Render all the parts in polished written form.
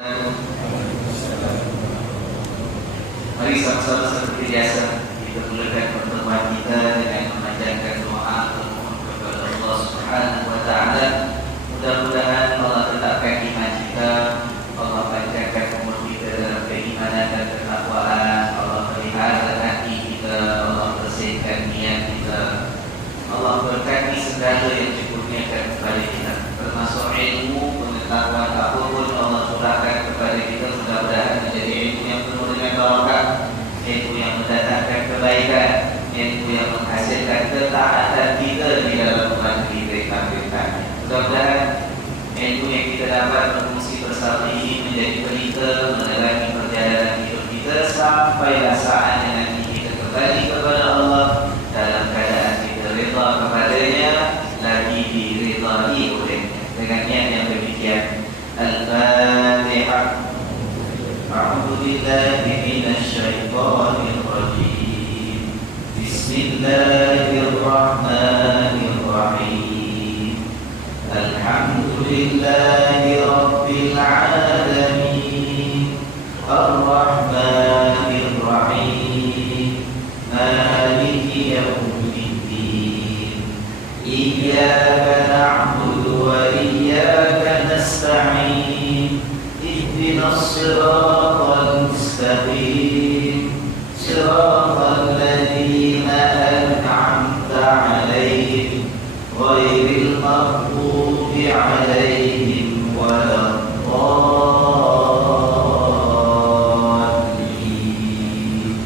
Mari sama-sama seperti biasa kita mulakan pertemuan kita dengan memanjatkan doa bermohon kepada Allah Subhanahu wa taala. Mudah-mudahan Allah tetapkan iman kita, Allah panjangkan umur kita dalam keimanan dan ketakwaan, Allah pelihara hati kita, Allah bersihkan niat kita, Allah berkati segala yang dikurniakan kepada kita, termasuk ilmu, pengetahuan apapun Allah curahkan kepada kita. Mudah-mudahan menjadi ilmu yang penuh dengan barakah, ilmu yang mendatangkan kebaikan, ilmu yang menghasilkan ketaatan kita di dalam bulan kita kita. Mudah-mudahan ilmu yang kita dapat berfungsi bersama ini menjadi pelita menerangi perjalanan hidup kita sampailah saatnya nanti kita kembali kepada Allah dalam keadaan kita rida kepadanya, lagi diridai olehnya. Dengan niat yang demikian, Al-Fatihah. A'udzu billahi minasy syaithanir rajim. Bismillahirrahmanirrahim. Alhamdulillahi rabbil alamin. Ar-Rahmanir Rahim. Maliki yaumiddin. Iyyaka na'budu wa iyyaka nasta'in. Ihdinas siratal mustaqim. Siratal ladzina an'amta 'alaihim ghairil maghdubi 'alaihim waladdallin. Amin.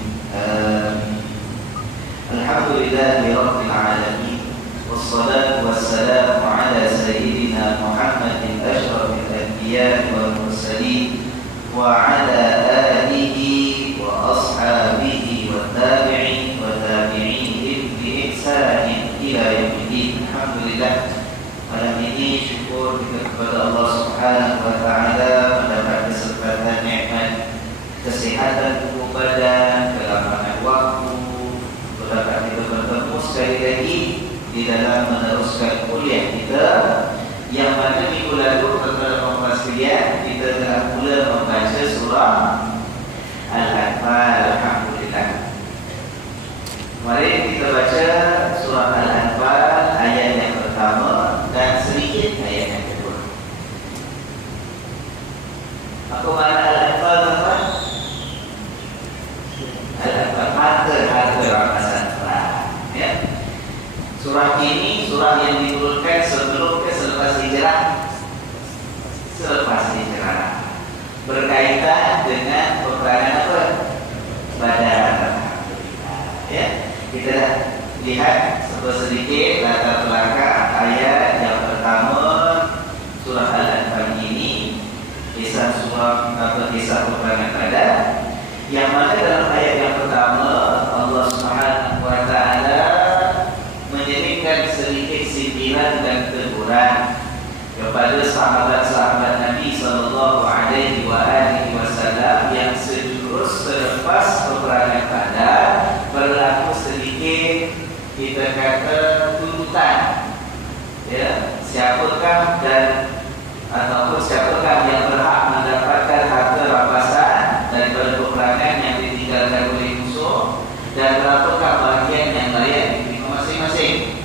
Alhamdulillahi rabbil alamin. Wassalatu wassalamu ala sayyidina Muhammadin asyrafil anbiya'i wal mursalin wa ala alihi wa ashabihi wa tabi'in wa tabi'ihim bi ihsanin ila yaumiddin. Alhamdulillah, malam ini syukur kita kepada Allah Subhanahu wa taala mendapat kesempatan nikmat kesehatan tubuh badan, kelapangan waktu, dapat kita bertemu sekali lagi di dalam meneruskan kuliah kita yang mana minggu lalu kepada pembahasan kita telah mula membaca surah Al-Anfal. Alhamdulillah. Mari kita baca surah Al-Anfal ayat yang pertama dan sedikit ayat yang kedua. Apa makna Al-Anfal, tuan-tuan? Al-Anfal, harta rampasan perang. Ya. Surah ini surah yang diturunkan selepas hijrah. Berkaitan dengan peperangan apa? Badar. Ya. Kita lihat sedikit latar belakang ayat yang pertama surah Al-Anfal ini, kisah peperangan Badar, yang mana dalam ayat yang pertama Allah Subhanahu wa taala menjadikan sedikit sindiran dan teguran kepada sahabat-sahabat Nabi sallallahu alaihi wasallam yang sejurus selepas peperangan Badar. Berlaku sedikit kita kata tuntutan, ya, siapakah yang berhak mendapatkan harta rampasan daripada peperangan yang ditinggalkan oleh musuh, dan berapakah bahagian yang layak diterima masing-masing.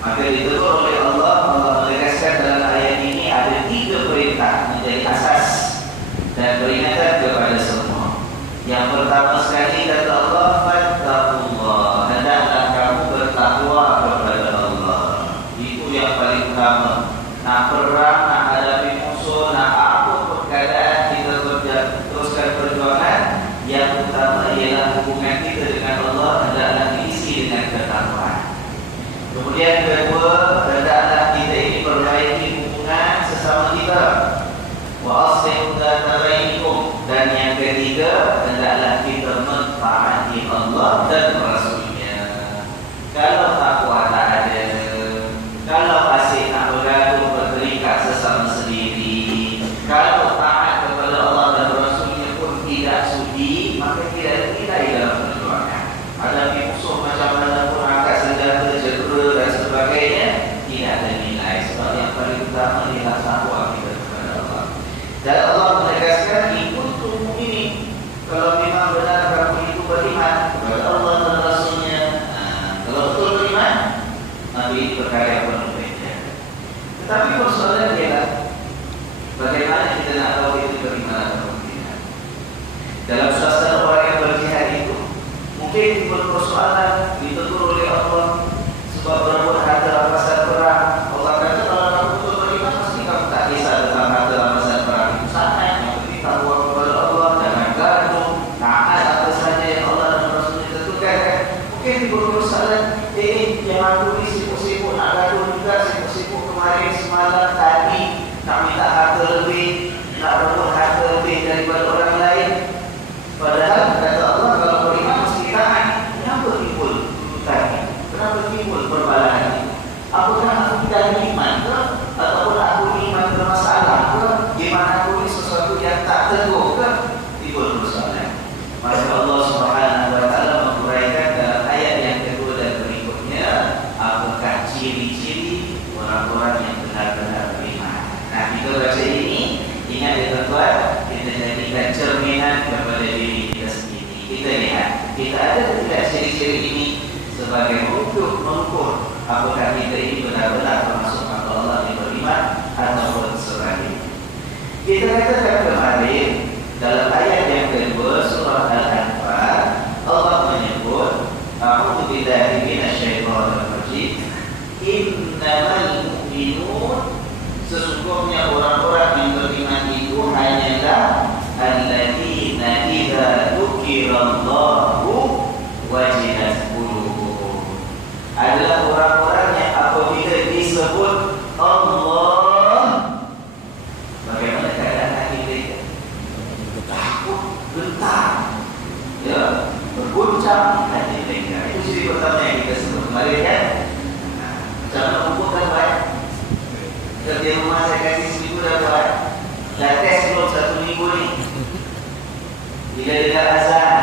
Maka ditegur oleh Allah menegaskan dalam ayat ini ada 3 perintah menjadi asas dan peringatan kepada semua. Yang pertama sekali kata Allah, fattaqullah, hendaklah kamu bertakwa kepada Allah. Itu yang paling utama. Nak perang, nak hadapi musuh, nak apa pun keadaan kita teruskan perjuangan, yang utama ialah hubungan kita dengan Allah hendaklah diisi dengan ketakwaan. Kemudian kedua, hendaklah kita ini perbaiki hubungan sesama kita. Wa aslihu dzata bainikum, dan yang ketiga, hendaklah kita mentaati Allah dan Rasulnya. Kalau takwa tak ada, kalau masih nak bergaduh berterikat sesama sendiri, kalau taat kepada Allah dan Rasulnya pun tidak sudi, maka tidak ada nilai dalam perjuangan. Hadapi musuh macam mana pun, angkat senjata, cedera dan sebagainya, tidak ada nilai. Sebab yang paling utama ialah takwa kita kepada Allah. Dan Allah menegaskan kita baca ini, ingat ya tuan-tuan, kita jadikan cerminan kepada diri kita sendiri. Kita lihat, kita ada tidak ciri-ciri ini sebagai mengukur apakah kita ini benar-benar termasuk Allah yang beriman ataupun sebaliknya. Kita katakan kemarin dalam ayat yang kedua surah Al-Anfal, Allah menyebut A'udzu billahi minasyaitonir rajim. Innamal mu'minun, sesungguhnya orang-orang yang beriman itu hanyalah alladzina idza dzukirallahu wajilat qulubuhum, adalah orang-orang yang apabila disebut Allah, bagaimana keadaan hati mereka? Takut, gentar, ya, berguncang hati mereka. Itu ciri pertama yang kita sebut kemarin kan. Macam mana mengumpulkan baik? Kerja rumah saya kasih seminggu dah buat. Dah tes belum 1 minggu ni. Bila dengar azan,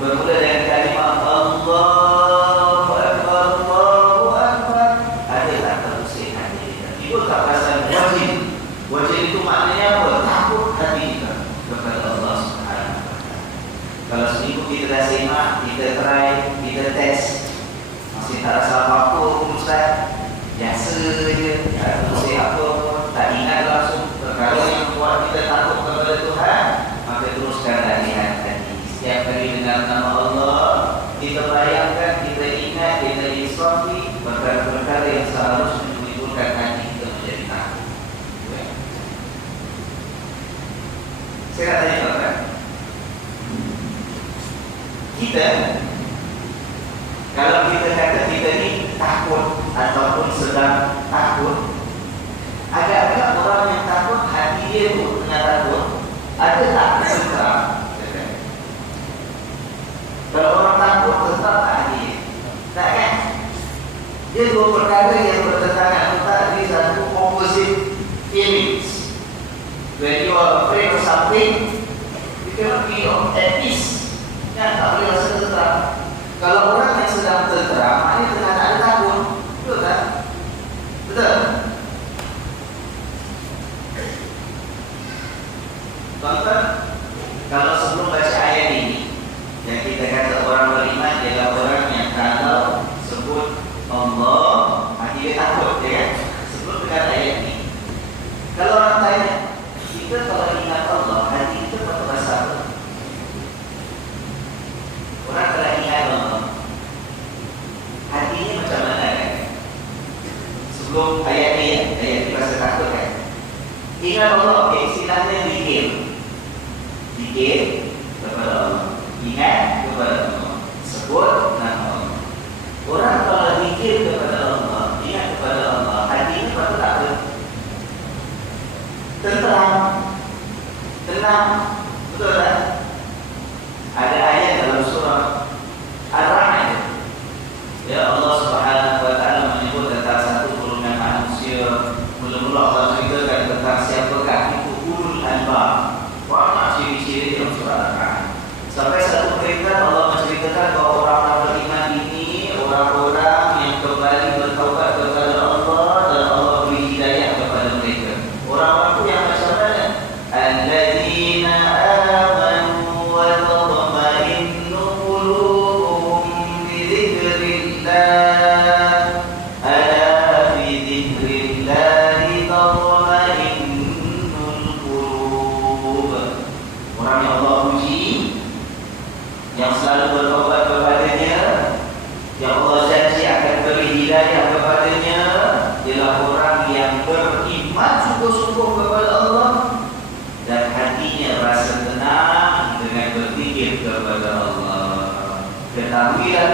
bermula dengan kalimah Allahu Akbar, Allahu Akbar, ada tak terusik hati kita? Itu tak pasal wajib. Wajib itu maknanya apa? Takut hati kita kepada Allah Subhanahu Wa Taala. Kalau seminggu kita dah semak, kita try, kita test, masih tak rasa apa-apa pun Ustaz, biasa je, tak terusik apa pun, tak ingat langsung. Kalau yang buat kita takut kepada Tuhan, maka teruskan latihan tadi. Setiap kali dengar nama Allah, kita bayangkan, kita ingat, kita insafi perkara-perkara yang seharusnya menimbulkan hati kita menjadi takut. Saya nak tanya tuan-tuan, kita, kalau kita kata kita ni takut ataupun sedang takut, agak-agak orang yang takut hati dia pun tengah takut, ada tak sekarang? Kalau orang takut tetap tak hati, tak kan? Dia dua perkara yang bertentangan, tetapi satu opposite feelings. When you are afraid of something, you cannot be at peace. Kan, tak boleh rasa tenteram. Kalau orang yang sedang tenteram, maknanya tengah tak ada takut. Betul tak? Betul? Tuan-tuan, kalau sebelum baca ayat ini, yang kita kata orang beriman ialah orang yang kalau sebut Allah, hati dia takut, ya kan? Sebelum dengar ayat ini, kalau orang tanya, kita kalau ingat Allah, hati kita patut rasa apa? Orang kalau ingat Allah, hatinya macam mana kan? Sebelum ayat ini rasa takut kan? Ingat Allah, okay, istilahnya zikir. Zikir kepada Allah, ingat kepada Allah, sebut nama Allah. Orang kalau zikir kepada Allah, ingat kepada Allah, hatinya patut takut, tenteram, tenang, betul tak? Ada ayat dalam surah Ar-Ra'd, ya, Allah Subhanahu Wa Taala menyebut tentang satu golongan manusia. Mula-mula Allah ceritakan tentang siapakah itu ulul albab. Banyak ciri-ciri dalam surah Ar-Ra'd. Sampai satu perintah Allah menceritakan bahawa orang-orang beriman ini orang-orang yang kembali bertaubat kepada Allah dan Allah beri hidayah kepada mereka. Orang-orang itu yang macam mana? Alladzina amanu wa tatma'innu qulubuhum bi dzikrillah. Ala bi dzikrillah tatma'innul qulub. Orang yang Allah puji, yang selalu bertobat kepadanya, yang Allah janji akan beri hidayah kepadanya, ialah orang yang beriman sungguh-sungguh kepada Allah dan hatinya rasa tenang dengan berzikir kepada Allah. Ketahuilah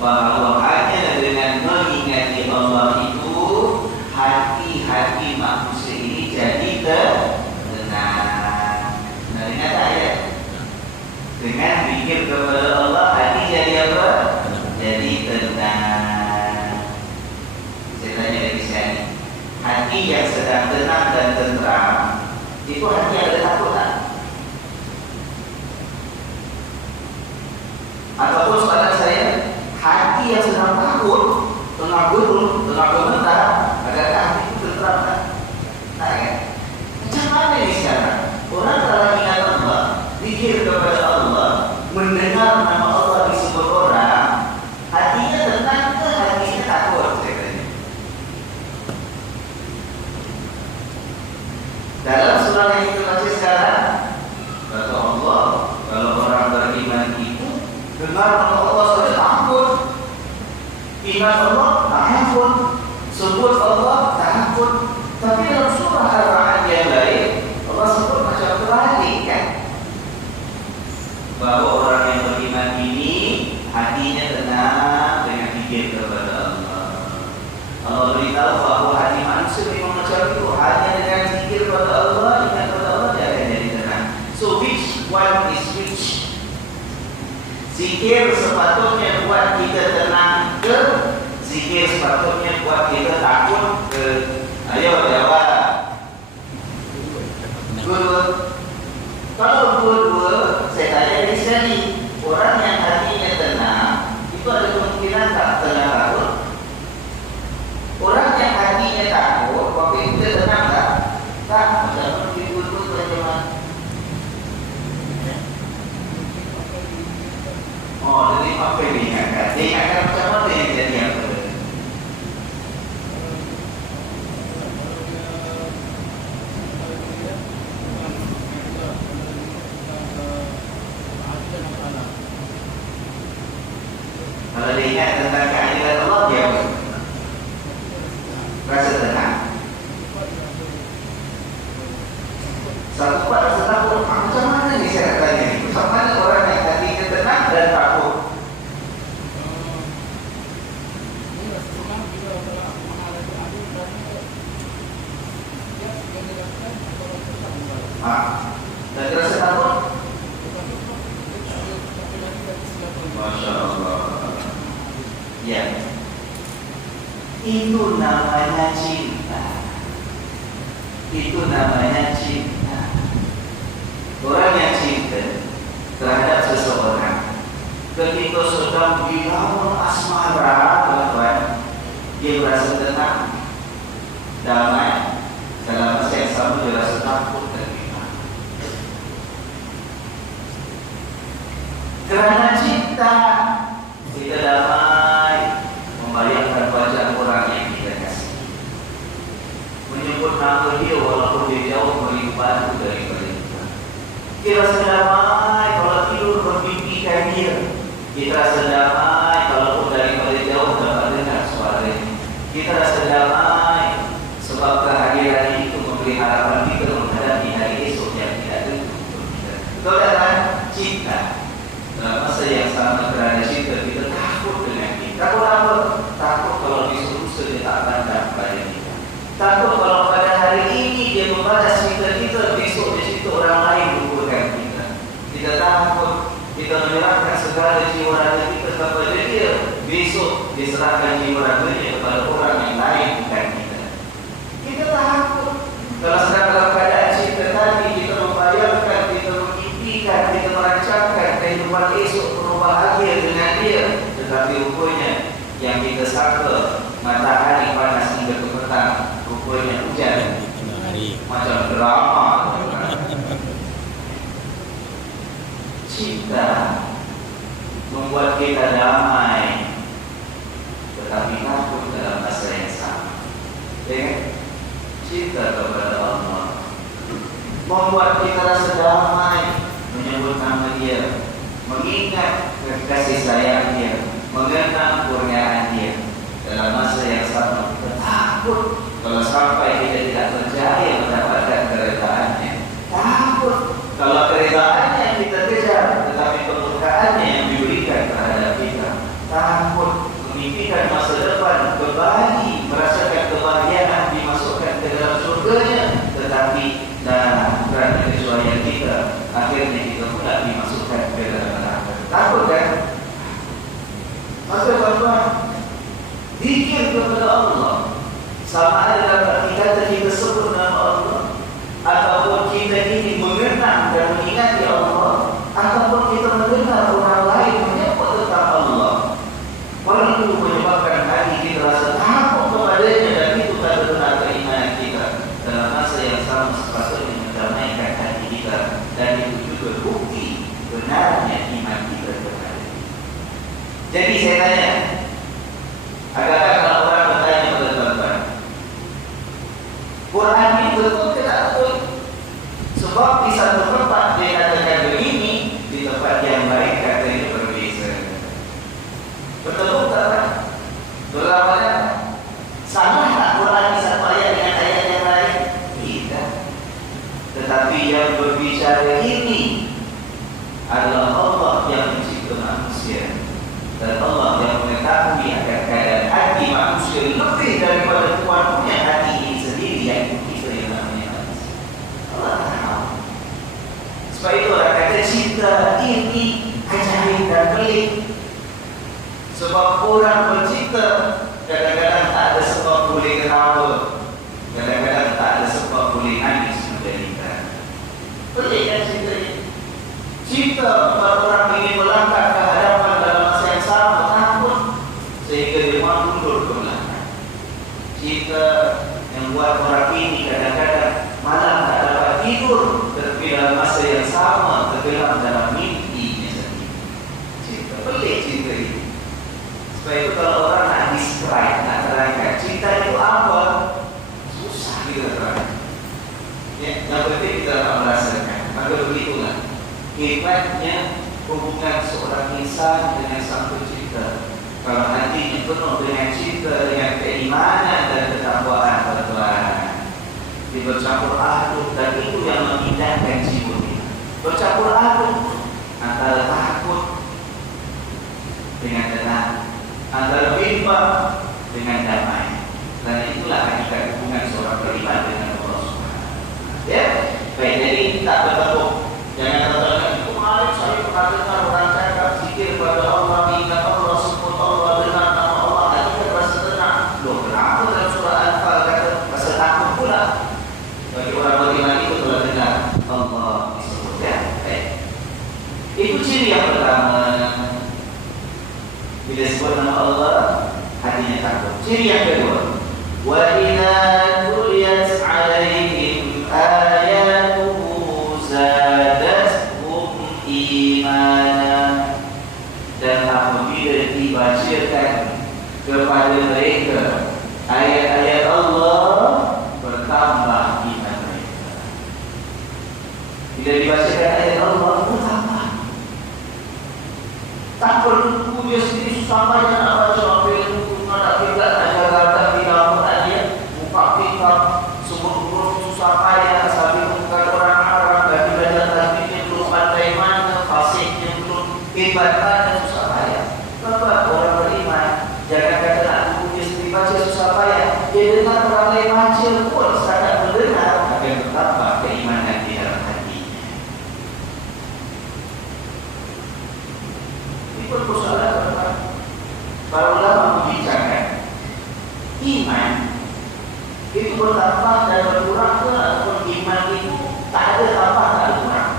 bahawa hanya dengan mengingati Allah itu hati-hati manusia ini jadi tenang. Nah, dengar tak ayat? Dengan zikir kepada Allah, hati jadi apa? Jadi tenang. Saya tanya dari sini, hati yang sedang tenang dan tenteram, itu hati ada takut tak? Ataupun soalan saya, hati yang sedang takut, tengah gurul, tengah gemetar, adakah hati itu tenteram tak? Tak kan? Dalam surah yang kita baca sekarang, kata Allah, kalau orang beriman itu dengar kata Allah saja takut, ingat Allah takut, sebut Allah takut. Tapi dalam surah Al-Ra'd yang lain, Allah sebut macam terbalik kan, bahwa orang yang beriman ini hatinya tenang dengan fikir kepada Allah. Allah beritahu bahwa hati manusia memang macam itu, hanya dengan fikir kepada Allah, ingat kepada Allah, dia akan jadi tenang. So which one is which? Zikir sepatutnya buat kita tenang ke zikir sepatutnya buat kita takut ke? Ayo jawab. Dua-dua. Kalau dua-dua, saya tanya dari sini, orang yang hatinya tenang itu ada kemungkinan tak tenang takut. Orang yang hatinya takut, waktu itu dia tenang tak? Tak, macam dua-dua bagaimana? Oh, jadi apa yang diingatkan? Diingatkan macam mana yang jadi apa? Kalau diingat tentang keadilan Allah, dia rasa tenang. Satu part rasa takut. Macam mana ni saya tanya? Macam mana orang yang hatinya tenang dan takut? Dan rasa takut? Masya Allah. Ya, itu namanya cinta. Itu namanya cinta. Orang yang cinta terhadap seseorang, ketika sedang dilawan asmara, tuan-tuan, dia merasa tenang, damai. Dalam masa yang sama dia rasa takut dan iman. Kerana cinta, kita damai membayangkan wajah orang yang kita kasih, menyebut nama dia walaupun dia jauh melimpah daripada kita. Kita rasa damai kalau tidur bermimpikan dia. Kita rasa damai kalau daripada jauh dapat dengar suaranya. Kita rasa damai sebab kehadiran itu memberi harapan kita menghadapi hari esok yang tidak tentu untuk kita. Betul tak? Cinta. Dalam masa yang sama kerana cinta, kita takut dengan kita. Takut apa? Takut kalau disuruh dia tak pandang pada kita. Takut kalau pada hari ini dia membalas cinta kita, besok di situ orang lain lupakan kita. Kita takut kita menyerahkan segala jiwa raga kita kepada dia, besok diserahkan jiwa raganya kepada orang yang lain bukan kita. Kita takut kalau sedang dalam keadaan cinta tadi, kita membayangkan, kita mengimpikan, kita merancangkan kehidupan esok penuh bahagia dengan dia. Tetapi rupanya yang kita sangka matahari panas hingga ke petang, rupanya hujan. Macam drama. Cinta membuat kita damai, tetapi takut dalam masa yang sama. Ya, cinta kepada Allah membuat kita rasa damai, menyebut nama dia, mengingat kasih sayang dia, mengenang kurniaan dia. Dalam masa yang sama kita takut kalau sampai kita tidak berjaya mendapatkan keredaannya. Takut kalau keredaannya yang kita kejar, tetapi kemurkaannya yang diberikan terhadap kita. Takut memimpikan masa depan, kembali merasakan kebahagiaan, dimasukkan ke dalam surganya, tetapi kerana kesuaian kita, akhirnya kita pula dimasukkan ke dalam neraka. Takut kan? Maka tuan-tuan, zikir kepada Allah, sama ada dalam kita sebut nama Allah, ataupun kita ini mengenang dan mengingati Allah, ataupun kita mendengar orang lain menyebut tentang Allah, perlu menyebabkan hati kita rasa takut kepadanya, dan itu tanda benar keimanan kita. Dalam masa yang sama sepatutnya mendamaikan hati kita, dan itu juga bukti benarnya iman kita kepada dia. Jadi saya tanya, agaknya kalau orang bertanya kepada tuan-tuan, Quran ini betul ke tak betul? Sebab di satu tempat dia katakan begini, di tempat yang lain katanya berbeza. Betul tak? Berlawanan. Sama tak Quran satu ayat dengan ayat yang lain? Tidak. Tetapi yang berbicara ini adalah Allah yang mencipta manusia, dan Allah yang mengetahui akan keadaan hati manusia lebih daripada Tuhan punya hati ini sendiri, yang kita yang namanya manusia. Allah tahu. Sebab itu orang kata cinta ini ajaib dan pelik. Sebab orang bercinta kadang-kadang tak ada sebab boleh ketawa, kadang-kadang tak ada sebab boleh nangis menderita. Pelik kan cinta ini? Cinta membuat orang ingin melangkah ke hadapan dalam masa yang sama, takut sehingga dia mahu mundur ke belakang. Cinta yang buat orang ini kadang-kadang malam tak dapat tidur, tetapi dalam masa yang sama tenggelam dalam mimpinya sendiri. Cinta pelik cinta ini. Sebab itu kalau orang nak describe, nak terangkan cinta itu apa, susah kita terangkan. Ya, yang penting kita dapat merasakan. Maka begitulah hebatnya hubungan seorang insan dengan sang pencipta. Kalau hatinya penuh dengan cinta, dengan keimanan dan ketakwaan bertuhan, dia bercampur aduk, dan itu yang memindahkan jiwa kita. Bercampur aduk antara takut dengan tenang, antara bimbang dengan damai. Dan itulah hakikat hubungan seorang beriman dengan Allah Subhanahu. Ya, baik, jadi tak bertepuk. Jangan katakan, kemarin saya pernah dengar orang cakap zikir kepada Allah, ingat Allah, sebut Allah, dengar nama Allah, nanti kan rasa tenang. Loh, kenapa dalam surah Al-Anfal kata rasa takut pula? Bagi orang beriman itu telah dengar Allah disebut, ya. Itu ciri yang pertama. Bila sebut nama Allah, hatinya takut. Ciri yang kedua, wa idza tuliyat 'alaihim ayatuhu zadatuhum imana. Dan apabila dibacakan kepada mereka ayat-ayat Allah, bertambah iman mereka. Bila dibacakan ayat Allah, bertambah. Tak perlu dia sendiri susah payah nak baca apel, nak kiblat, nak jaga tidak dia buka kitab sebut huruf susah payah, sambil bukan orang Arab, dan belajar tajwidnya belum pandai mana, fasihnya belum hebat mana, susah payah. Bapak orang beriman, jangan kata nak tunggu dia sendiri baca susah payah, dia dengar orang lain baca pun sangat mendengar, akan bertambah keimanan di dalam hatinya. Itu persoalan. Para ulama membincangkan iman itu bertambah dan berkurang ke, ataupun iman itu tak ada tambah, tak ada kurang.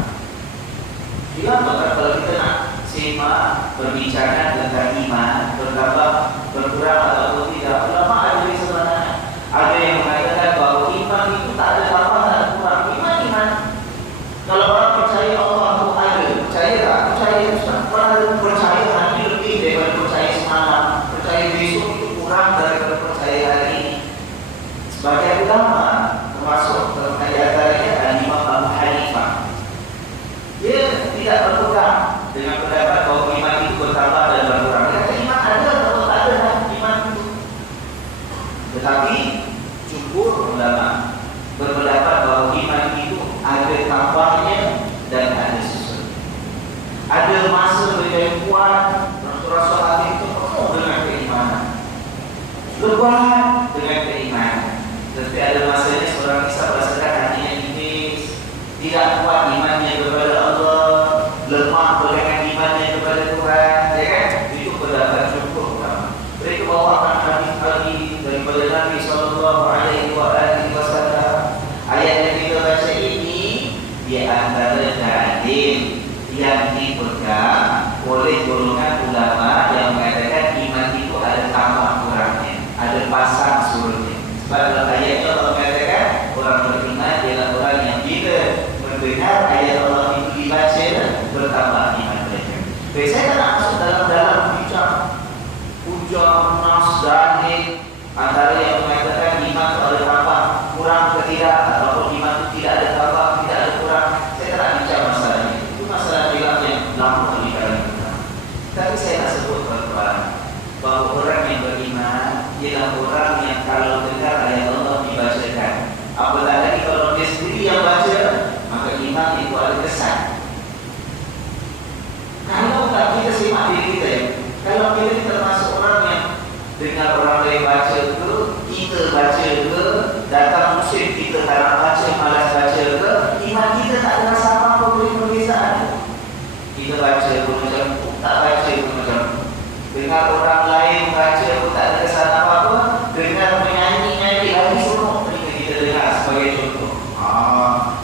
Bila kalau kita nak simak perbincangan tentang iman bertambah, berkurang ataupun tidak, ulama ada di sana. Ada yang mengatakan bahawa iman itu tak ada tambah, tak ada kurang. Iman. Kalau orang percaya Allah itu ada, percaya tak? Percaya Ustaz. Orang percaya hati lebih daripada percaya semalam. Percaya besok itu kurang daripada percaya hari ini. Sebagai ulama, termasuk di antaranya Imam Abu Hanifah, dia tidak berpegang dengan pendapat bahawa iman itu bertambah dan berkurang. Dia kata iman ada atau tak ada iman itu. Tetapi jumhur ulama berpendapat bahawa iman itu ada tambahnya dan ada sesuatu. Ada masa yang kuat, rasa hati itu penuh dengan keimanan, lebat dengan keimanan. Tetapi ada masanya seorang bisa merasakan hatinya tipis, tidak kuat imannya kepada Allah, lemah dengan imannya kepada Tuhan, ya kan? Itu pendapat jumhur ulama. Mereka bawakan hadis-hadis daripada Nabi SAW. Ayat yang kita baca ini di antara dalil yang dipegang oleh golongan ulama yang mengatakan iman itu ada tambah kurangnya, ada pasang surutnya. Sebab dalam ayatnya Allah mengatakan orang beriman ialah orang yang bila mendengar ayat Allah itu dibaca bertambah iman mereka. Jadi saya tak nak masuk dalam hujah, nas, dalil antara yang mengatakan iman itu ada tambah kurang ke tidak, ataupun iman itu tidak ada tambah, tidak ada kurang. beriman itu ada kesan. Kalau tak kita simak diri kita ya, kalau kita termasuk orang yang dengar orang lain baca ke, kita baca ke, datang musim kita tak nak baca, malas baca ke, iman kita tak ada rasa apa-apa boleh perbezaan. Kita baca pun macam tu, tak baca pun macam tu. Dengar orang lain baca pun tak ada kesan apa-apa, dengar menyanyi-nyanyi lagi seronok kita dengar sebagai contoh.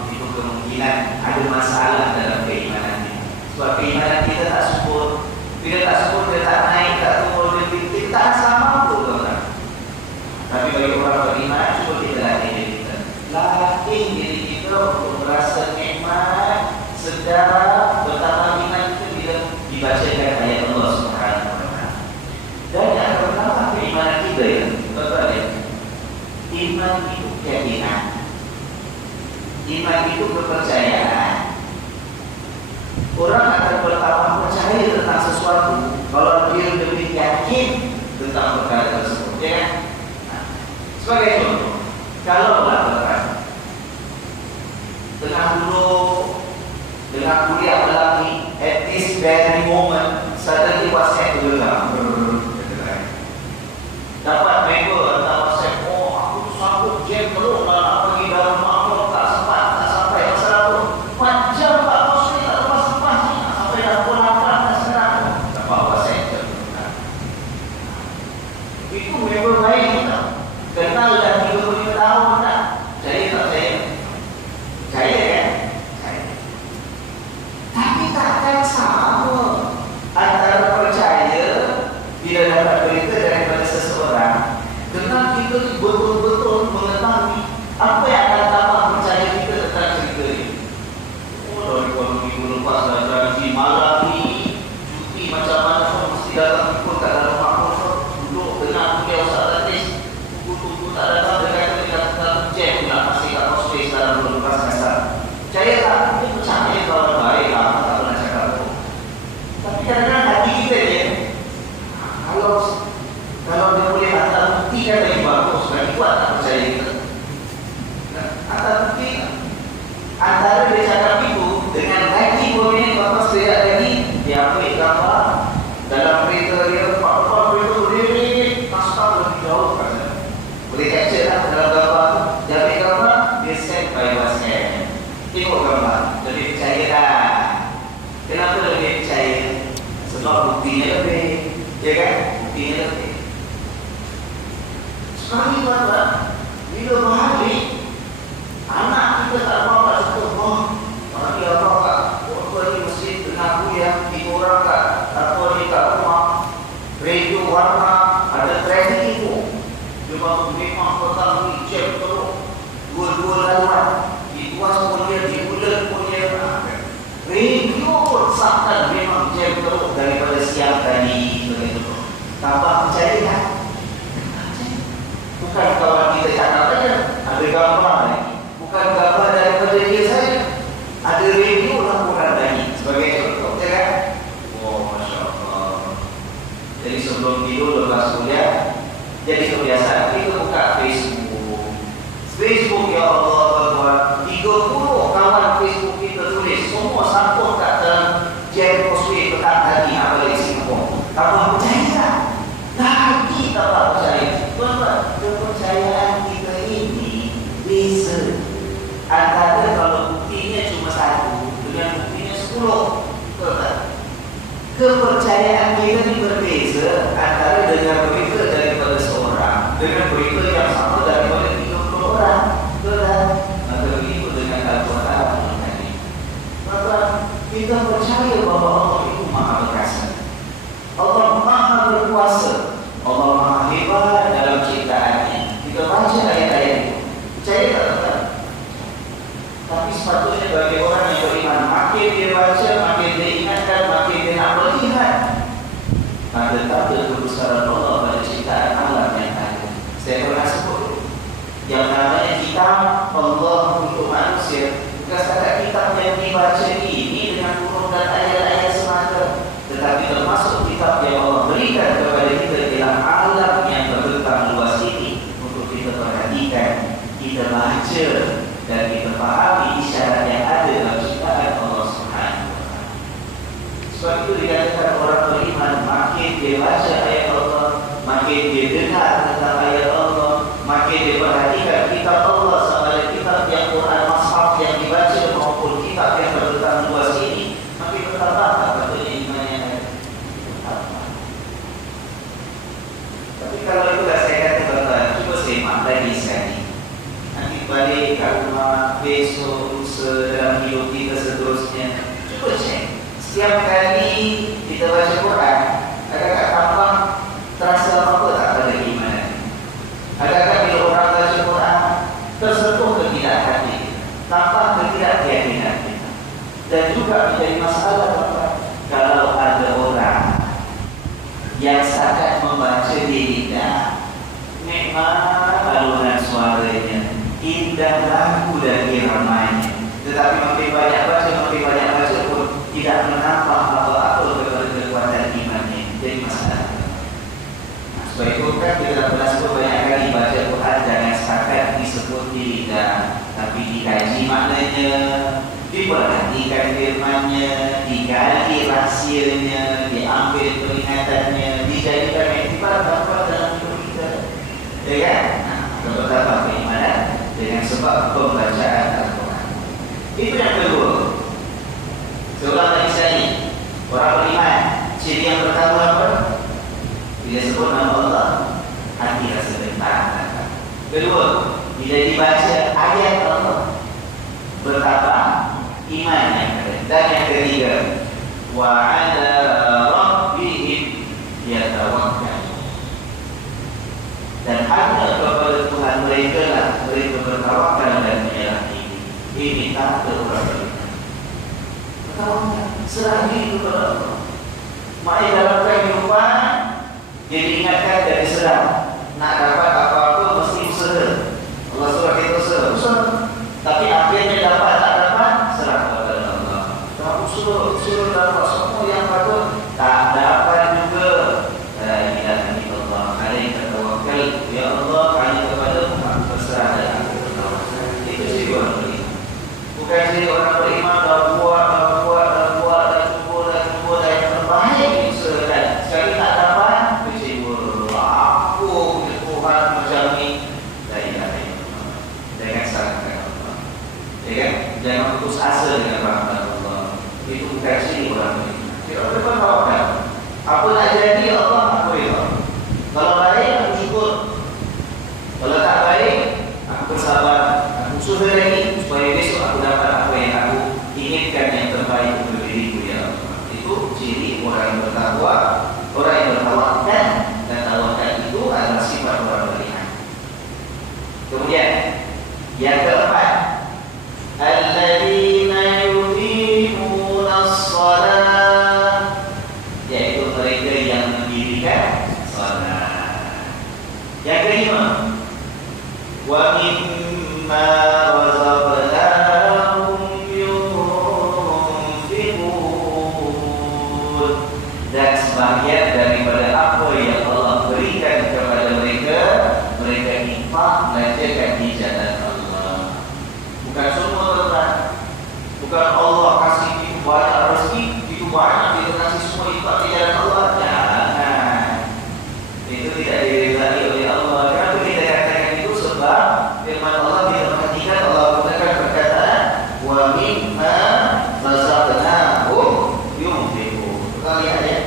Itu kemungkinan ada masalah dalam keimanan kita. Sebab keimanan kita tak subur. Bila tak subur, dia tak naik, tak turun, dia tak sama pun tuan-tuan. Tapi bagi orang beriman, cuba kita latih diri kita. Latih diri kita untuk merasa nikmat, sedap, bertambah iman kita bila dibacakan ayat Allah Subhanahu Wa Taala. Dan yang pertama keimanan kita ya, tuan-tuan ya. Iman itu keyakinan. Iman itu kepercayaan. Orang akan bertambah percaya tentang sesuatu kalau dia lebih yakin tentang perkara tersebut, ya kan? Sebagai contoh, kalau tuan-tuan tengah kuliah melaki, at this very moment, suddenly WhatsApp bergerak, dapat member atau WhatsApp, aku tu sanggup jam teruk nak pergi dalam makhluk, tak sempat, tak sampai masalah pun 4 jam tak masuk, tak lepas-lepas ni nak sampai dah pukul 8 dah sekarang dapat WhatsApp bergerak. Itu member baik kita, kenal dah 35 tahun tak? Percaya tak saya? Percaya kan? Percaya. Tapi takkan sama antara percaya bila dapat berita daripada seseorang dengan kita betul-betul mengetahui apa yang akan tambah percaya kita tentang cerita ini. Dari minggu lepas dah janji malam ni cuti macam mana pun mesti datang ikut kat dalam makhluk, duduk dengar kuliah Ustaz Latif, tunggu tak datang, dia kata dia datang jam nak masih kat space dalam belum lepas semester. Percaya tak? Mungkin percaya kalau baik lah, tak pernah cakap tu. Tapi kadang-kadang hati kita je, kalau dia boleh hantar bukti kan lagi bagus, lagi kuat tak percaya kita. Hantar bukti, antara dia cakap itu dengan lagi berminit bapak sedia lagi, dia ambil gambar dalam kereta dia, pak-pak kereta boleh kasar lebih jauh kan. Boleh capture lah dalam gambar tu, dia ambil gambar, dia send by WhatsApp. Tengok gambar, lebih percaya tak? Kenapa lebih percaya? Sebab buktinya lebih, ya kan? Buktinya lebih. Sekali tuan-tuan, bila balik, anak kita tak bawa kat situ, dia apa kat, apa ni masjid tengah kuliah, 3 orang kat, apa ni kat rumah, radio warna, ada traffic info. Dia baru memang petang ni, jam teruk, 2 laluan, di tuas pun dia, di bulan pun dia, radio pun sahkan memang jam teruk daripada siang tadi, begitu. Tambah percaya kan? Bukan kawan kita cakap saja, ada gambar lagi. Bukan gambar daripada dia saja, ada radio laporan lagi. Sebagai contoh, ya kan? Oh, Masya Allah. Jadi sebelum tidur, lepas kuliah, jadi kebiasaan kita buka Facebook. Facebook, ya Allah, tuan-tuan, 30 kawan Facebook kita tulis, semua sambung kat dalam jam Causeway petang tadi, apalagi Singapura. Tambah percaya tak? Lagi tambah percaya. Tuan-tuan, kepercayaan kita ini beza. Antara kalau buktinya cuma 1 dengan buktinya 10. Tuan-tuan, kepercayaan kita ini berbeza antara dengar berita daripada seorang dengan berita yang sama daripada 30 orang. Tuan-tuan, maka begitu dengan Al-Quran tadi. Tuan-tuan, kita percaya bahawa Allah itu Maha Perkasa, Allah Maha Berkuasa, Allah Maha Hebat dalam ciptaannya. Kita baca ayat-ayat itu, percaya tak tuan-tuan? Tapi sepatutnya bagi orang yang beriman, makin dia baca, makin dia ingatkan, makin dia nak melihat tanda-tanda kebesaran Allah pada ciptaan alam yang ada. Saya pernah sebut yang namanya kitab Allah untuk manusia, bukan sekadar kitab yang dibaca ini dengan huruf dan ayat-ayat semata, tetapi termasuk kitab yang Allah berikan kepada kita dalam alam yang terbentang luas ini untuk kita perhatikan, kita baca dan kita fahami isyarat yang ada dalam makin dia dengar tentang ayat Allah, makin dia perhatikan kitab Allah sama ada kitab yang Quran Mashaf yang dibaca maupun kitab yang bertentang luas ini, makin bertambah katanya imannya. Tapi kalau itulah saya kata tuan-tuan, cuba semak lagi sekali. Nanti balik ke rumah, besok, lusa, dalam hidup kita seterusnya, cuba cek. Setiap kali kita baca Quran, adakah tampak terasa apa-apa tak pada iman? Adakah bila orang baca Quran tersentuh ke tidak hati kita, tampak ke tidak keyakinan kita? Dan juga menjadi masalah tampak kalau ada orang yang sangat membaca dirinya, memang alunan suaranya indah, lagu dan iramanya, tetapi makin banyak baca pun tidak menambah apa-apa kepada kekuatan imannya. Jadi masalah. Sebab itu kan kita pernah sebut banyak kali baca Quran jangan setakat disebut di lidah, tapi dikaji maknanya, diperhatikan firmannya, digali rahsianya, diambil peringatannya, dijadikan iktibar dalam hidup kita. Ya kan? Betapa keimanan dengan sebab pembacaan Al-Quran. Itu yang kedua. Seorang lagi saya, orang beriman, ciri yang pertama apa? Bila sebut nama Allah, hati rasa tenang. Kedua, bila dibaca ayat Allah, betapa iman yang ada. Dan yang ketiga, wa 'ala rabbihim yatawakkalun. Dan hanya kepada Tuhan mereka lah mereka bertawakal dan menyerah diri. Ini tanda orang beriman. Bertawakal, serah diri kepada Allah. Maknanya dalam kehidupan dia diingatkan dari serah. Nak dapat apa-apa mesti usaha. Allah suruh kita usaha. Tapi akhirnya dapat tak dapat, serah kepada Allah. Kalau usaha dapat semua yang patut, tak dapat juga. La ilaha illallah, alaika tawakkal. Ya Allah, hanya kepadamu aku berserah dan aku bertawakal. Itu ciri orang beriman. Bukan ciri orang beriman dah buat dan cuba dan yang terbaik diusahakan. Sekali tak dapat, kecewa. Aku punya Tuhan macam ni. La ilaha illallah. Jangan salahkan Allah. Ya kan? Jangan putus asa dengan rahmat Allah. Itu bukan ciri orang beriman. Ciri orang beriman tawakal. Apa nak jadi Allah, aku reda. Kalau baik, aku syukur. Kalau tak baik, aku bersabar. Aku usaha lagi supaya besok aku dapat apa yang aku inginkan yang terbaik untuk diriku, ya Allah. Itu ciri orang yang bertakwa, orang yang bertawakal, dan tawakal itu adalah sifat orang beriman. Kemudian yang keempat, alladzina yuqimuna as-shalah, yaitu mereka yang mendirikan salat. Yang kelima, wa mimma razaqnahum yunfiqun, dan sebahagian daripada apa yang Allah berikan kepada mereka, mereka infak, belanjakan di jalan Allah. Bukan semua tuan-tuan. Bukan Allah kasih itu banyak rezeki, itu banyak kita kasih semua infak di jalan Allah. Jangan. Itu tidak diridai oleh Allah. Kenapa kita katakan itu? Sebab firman Allah kita perhatikan, Allah gunakan perkataan wa mimma razaqnahum yunfiqun. Kita lihat ya.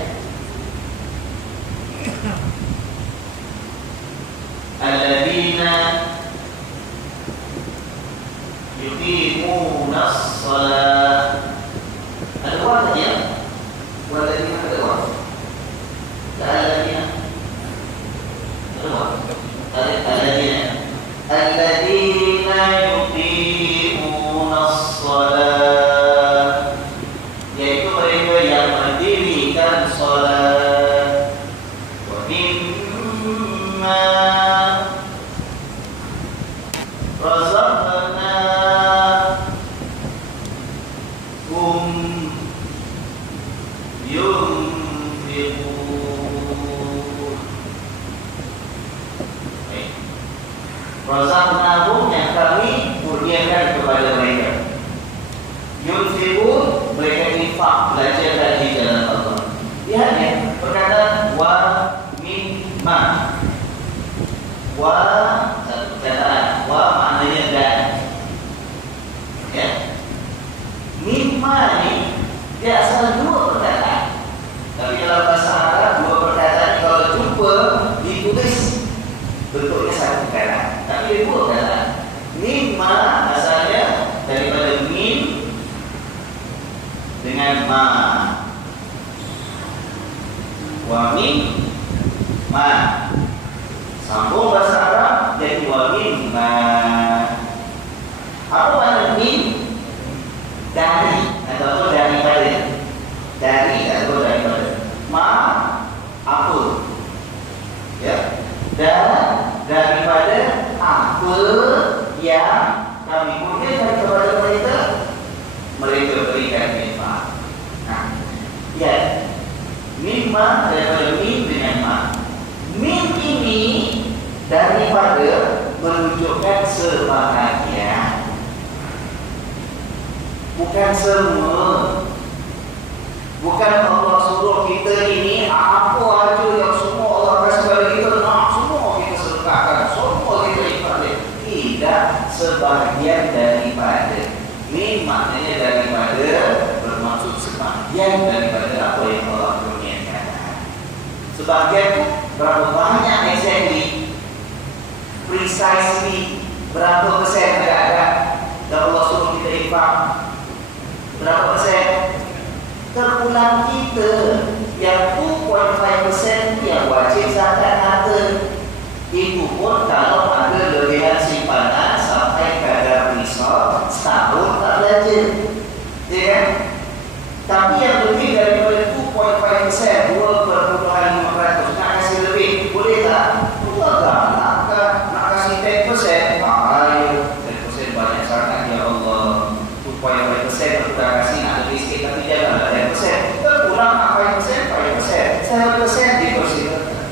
Alladzina yuqimuna as-salat. Ada wadah ya? Walladzina ada wadah. Alladzina ada wadah. Alladzina yuqimuna as-salat, yaitu mereka yang mendirikan salat. Wa mimma razaqnahum yunfiqun. Razaqnahum, yang kami kurniakan kepada mereka. Yunfiqun, mereka infak, belanjakan di jalan Allah. Lihat ya, perkataan wa mimma. Wa satu perkataan. Wa maknanya dan. Ya. Mimma ni dia asal dua perkataan. Tapi dalam bahasa Arab dua perkataan kalau jumpa ditulis bentuknya satu perkataan. Tapi dia dua perkataan. Mimma asalnya daripada mim dengan ma. Wa mim ma. Sambung bahasa Arab jadi wa mim ma. Apa makna mim? Dari atau daripada. Dari atau daripada. Ma apa? Ya. Dan daripada apa yang kami punya daripada mereka, mereka berikan manfaat. Nah, ya. Mimma daripada mim dengan ma. Mim ini daripada menunjukkan sebahagian, bukan semua. Bukan Allah suruh kita ini apa aja yang semua Allah kasih kepada kita, nak semua kita sedekahkan, semua kita ikhlas. Tidak, sebahagian daripada. Ini maknanya daripada, bermaksud sebahagian daripada apa yang Allah kurniakan. Sebahagian berapa banyak exactly, precisely berapa persen agak-agak dan Allah suruh kita infak, berapa persen? Terpulang kita yang 2.5% yang wajib zakat harta. Itu pun kalau ada lebihan simpanan sampai kadar nisab setahun tak belanja, ya kan? Tapi yang lebih daripada 2.5%, 2.5% nak kasih lebih, boleh tak? Boleh tak? Nak kasih 10%? Ayo, 10% banyak sangat ya Allah. 2.5% aku dah kasih, nak lebih sikit tapi janganlah 10%. Terpulang 5%, 5%, 7% dipersilakan.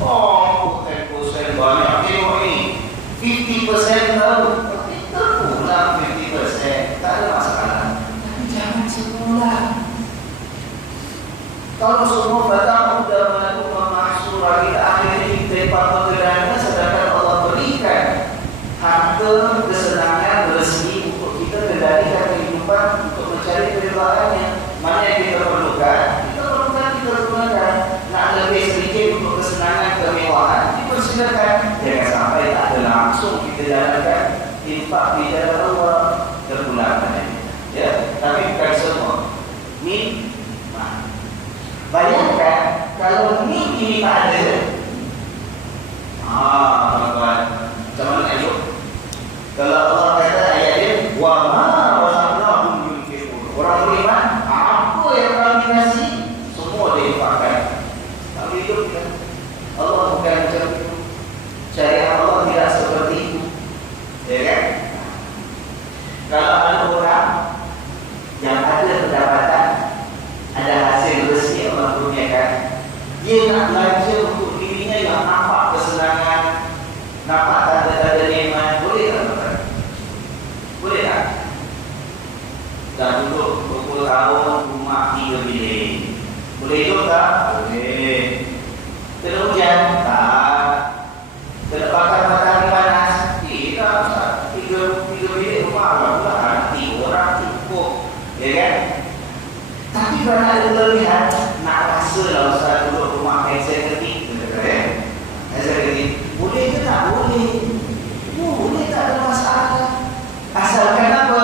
Oh, 10% banyak. Tengok ni, 50% tahu, tapi terpulang 50%, tak ada masalah. Tapi jangan semula. Kalau semua datang sudah melakukan mahsur lagi, akhirnya kita patut kerana sedangkan Allah berikan harta, kesenangan, rezeki untuk kita kendalikan kehidupan, untuk mencari keridhaannya. Mana yang kita perlukan, kita gunakan. Nak lebih sedikit untuk kesenangan, kemewahan, dipersilakan. Jangan sampai tak ada langsung kita jalankan infak di jalan Allah, terpulang padanya. Ya, tapi bukan semua. Ni, bayangkan kalau ni ini tak ada. Tuan-tuan, macam mana nak elok? Kalau Allah kata ayat dia, wa ma razaqnahum yunfiqun. Orang beriman, apa yang kami kasih, semua dia infakkan. Tapi itu kan Allah bukan macam itu. Syariat Allah tidak seperti itu. Ya kan? Kalau ada orang yang ada pendapatan, ada hasil rezeki Allah kurniakan, dia nak belanja untuk dirinya yang nampak kesenangan, nampak tanda-tanda nikmat, boleh tak tuan? Boleh tak? Dah duduk 20 tahun, rumah 3 bilik, boleh hidup tak? Boleh. Kena hujan? Tak. Kena bakar matahari panas? Tidak. 3 bilik rumah lah, 3 orang cukup, ya kan? Tapi kerana ada kelebihan, nak rasa lah Ustaz duduk rumah executive, boleh ke tak? Boleh. Boleh, tak ada masalah. Asalkan apa?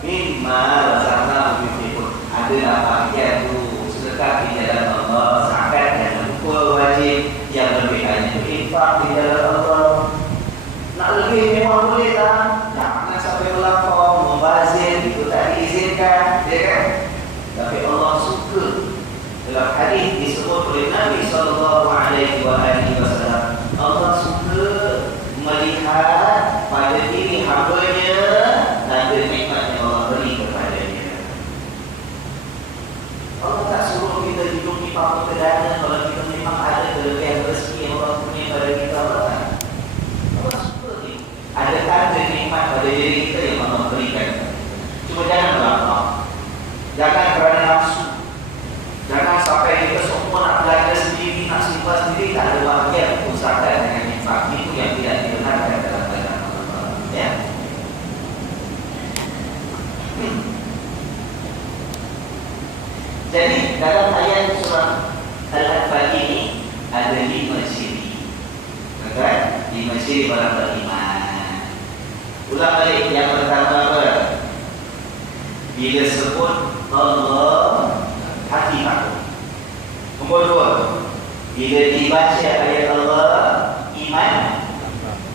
Mimma razaqnahum yunfiqun. Adalah bahagian tu sedekah di jalan Allah, zakat jangan lupa wajib, yang lebih hanya infak di jalan Allah. Nak lebih memang boleh tak? Jangan sampai melampau, membazir, itu tak diizinkan, ya kan? Tapi Allah suka. Dalam hadis disebut oleh Nabi SAW, Allah suka melihat pada diri hamba-Nya tanda nikmat yang Allah beri kepadanya. Allah tak suruh kita hidup di pangkat kedana kalau kita memang ada kelebihan rezeki yang Allah punya pada kita. Allah suka ni. Ada tanda nikmat pada diri kita yang Allah berikan. Cuma jangan melampau. Jangan kerana nafsu. Jangan sampai kita semua nak belajar sendiri, nak simpan Jadi dalam ayat surah Al-Anfal ini ada 5 ciri. Kan? 5 ciri orang beriman. Ulang balik yang pertama apa? Bila sebut Allah, hati takut. Nombor 2, bila dibaca ayat Allah, iman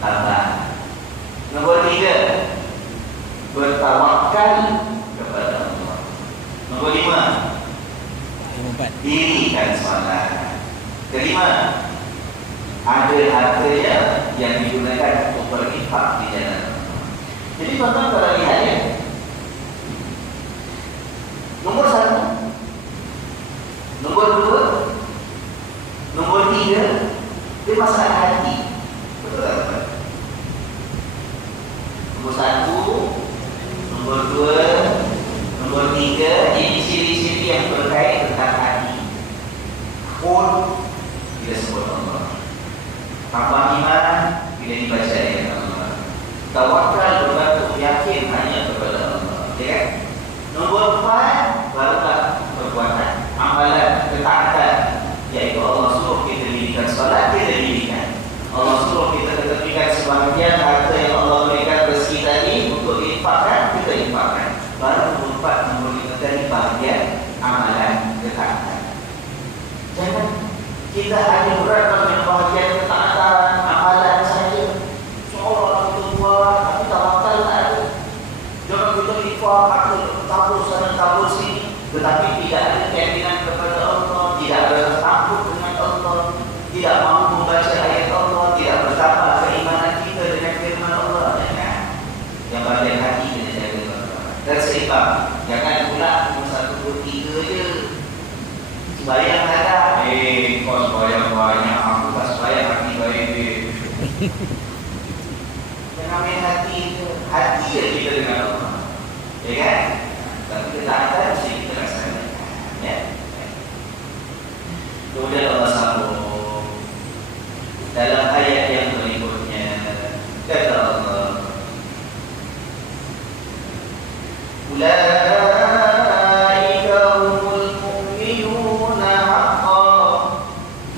tambah. Nombor 3, bertawakal kepada Allah. Nombor 5, dirikan solat. Kelima, ada hartanya yang digunakan untuk berinfak di jalan Allah. Jadi tuan-tuan kalau lihat ya, nomor 1, nomor 2, nomor 3, dia masalah hati. Betul tak? Nomor 1, nomor 2, nomor 3, ini ciri-ciri yang berkait tentang hati. Pun bila sebut Allah, tambah iman bila dibaca ayat Allah, tawakal bergantung yakin hanya kepada Allah. Ya kan? Nombor 4, barulah perbuatan, amalan, ketaatan, iaitu Allah suruh kita dirikan solat, kita dirikan. Allah suruh kita ketepikan sebahagian harta yang Allah berikan rezeki tadi untuk diinfakkan, kita infakkan. Baru nombor 4, nombor 5 tadi bahagian amalan, ketaatan. Jangan kita hanya beratkan dengan bahagian ketaatan, amalan saja. Seolah kita buat, tapi tawakal tak ada. Jangan kita infak, aku tabur sana, tabur sini, tetapi tidak ada keyakinan kepada Allah, tidak ada takut dengan Allah, tidak mampu membaca ayat Allah, tidak bertambah keimanan kita dengan firman Allah. Jangan. Yang bahagian hati kita jaga. Dan seimbang. Jangan pula 1, 2, 3 je. Sembahyang tak ada. Kau sembahyang banyak, aku tak sembahyang hati baik. Jangan main hati je. Hati je kita dengan Allah. Ya kan? Tapi ketaatan mesti kita laksanakan. Ya. Kemudian Allah sambung dalam ayat yang berikutnya, kata Allah, ulaika humul mu'minuna haqqan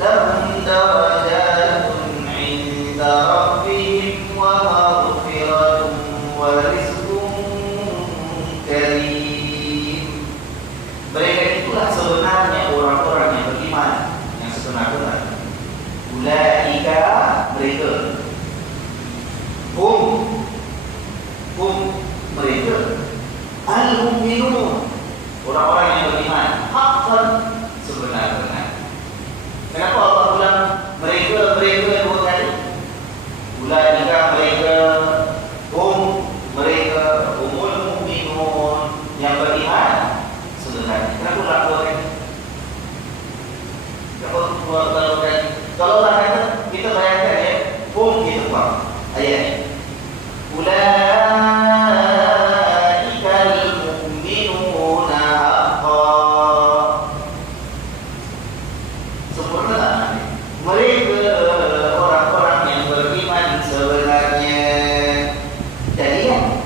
lahum darajatun 'inda rabbihim wa maghfiratun wa rizqun karim. Mereka itulah sebenarnya orang-orang yang beriman, yang sebenar-benar. Ulaika, mereka, mereka al-mu'minun, orang-orang yang beriman, haqqan, sebenar-benar. Kenapa Allah bilang mereka 2 kali? Ulaika, mereka, mereka, umul mu'minun, yang beriman sebenarnya. Kenapa ulang 2 kali? Kenapa 2 kali? Kalau Allah kata, kita bayangkan ya, kita buat ayat ini. Ulaikal mu'minuna haqqan. Sempurna tak? Mereka orang-orang yang beriman sebenarnya. Jadi kan?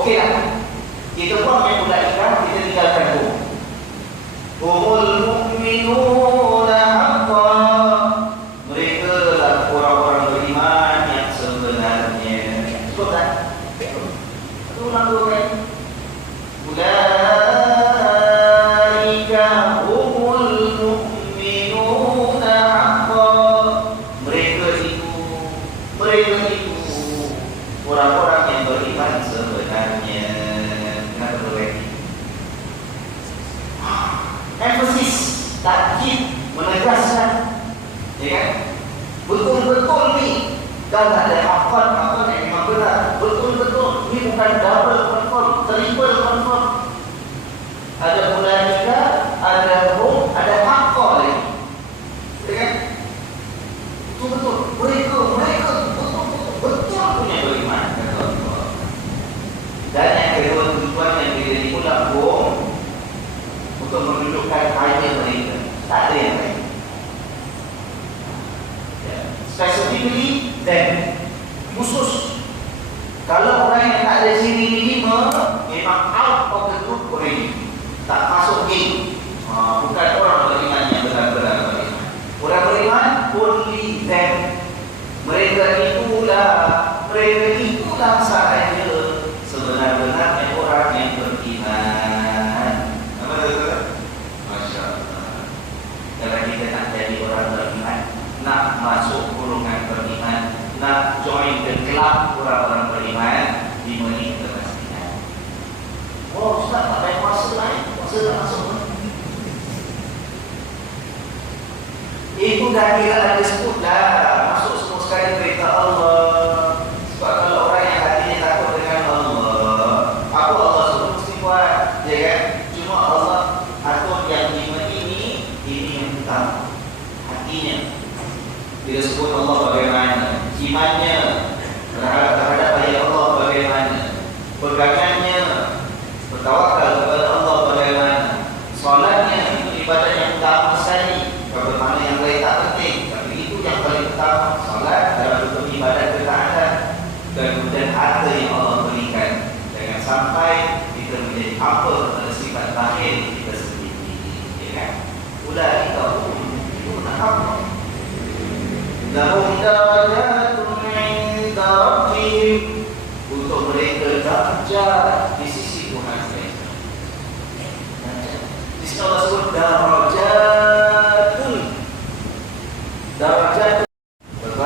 Okey lah. Kita buat yang ulaika, kita tinggalkan humul mu'minuna haqqan. Mereka adalah orang-orang beriman yang sebenarnya. Betul tak? Itu ulang 2 kali. Ulaika humul mu'minuna haqqan. Mereka itu orang-orang yang beriman sebenarnya. Kenapa 2 kali? Emphasis, takkid, menegaskan, ya kan? Betul-betul ni, kalau ada haqqan yang memang benar, betul-betul ni bukan double confirm, triple confirm. Ada ulaika, ada hum, ada haqqan lagi, ya kan? Betul-betul, mereka betul punya beriman, kata Allah. Dan yang kedua, tujuan yang bila diulang untuk menunjukkan hanya mereka, tak ada yang lain. Specifically then, khusus. Kalau orang yang tak ada ciri 5 memang out of the group, free, tak masuk geng. Bukan orang beriman yang benar-benar beriman. Orang beriman only them. Mereka itulah sahaja sebenar-benarnya orang yang beriman. Apa itu? Masya Allah. Kalau kita nak jadi orang beriman, nak masuk golongan beriman, nak join the club orang-orang beriman, di mana kita pastikan. Oh, Ustaz tak payah puasa lain, puasa tak masuk. Itu dah kira ada sebut dah, masuk semua sekali perintah Allah. Sebab kalau orang yang hatinya takut dengan Allah, apa Allah suruh mesti buat, ya kan? Cuma Allah atur yang lima ini yang utama, hatinya. Bila sebut Allah bagaimana, imannya terhadap ayat Allah bagaimana, pegangannya, bertawakal kepada Allah bagaimana, solatnya itu ibadah yang utama sekali. Bagaimana yang lain tak penting, tapi itu yang paling utama. Salat dalam bentuk ibadat ketaatan, dan kemudian harta yang Allah berikan. Jangan sampai kita menjadi apa pada sifat bakhil kita sendiri, ya kan? Ulai itu nak apa? Lahum darajatun 'inda rabbihim, untuk mereka darjat di sisi Tuhan mereka. Di sini Allah sebut darajat. Darajat, betul?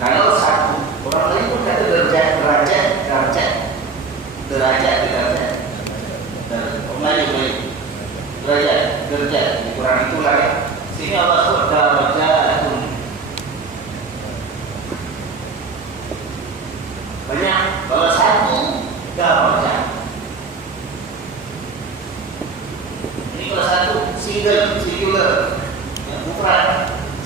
Kalau satu, orang lain pun kata derajat. Orang lain derajat, kurang itulah ya. Sini Allah sebut darajatun. Banyak, kalau satu darajat. Ini kalau satu singular, bukan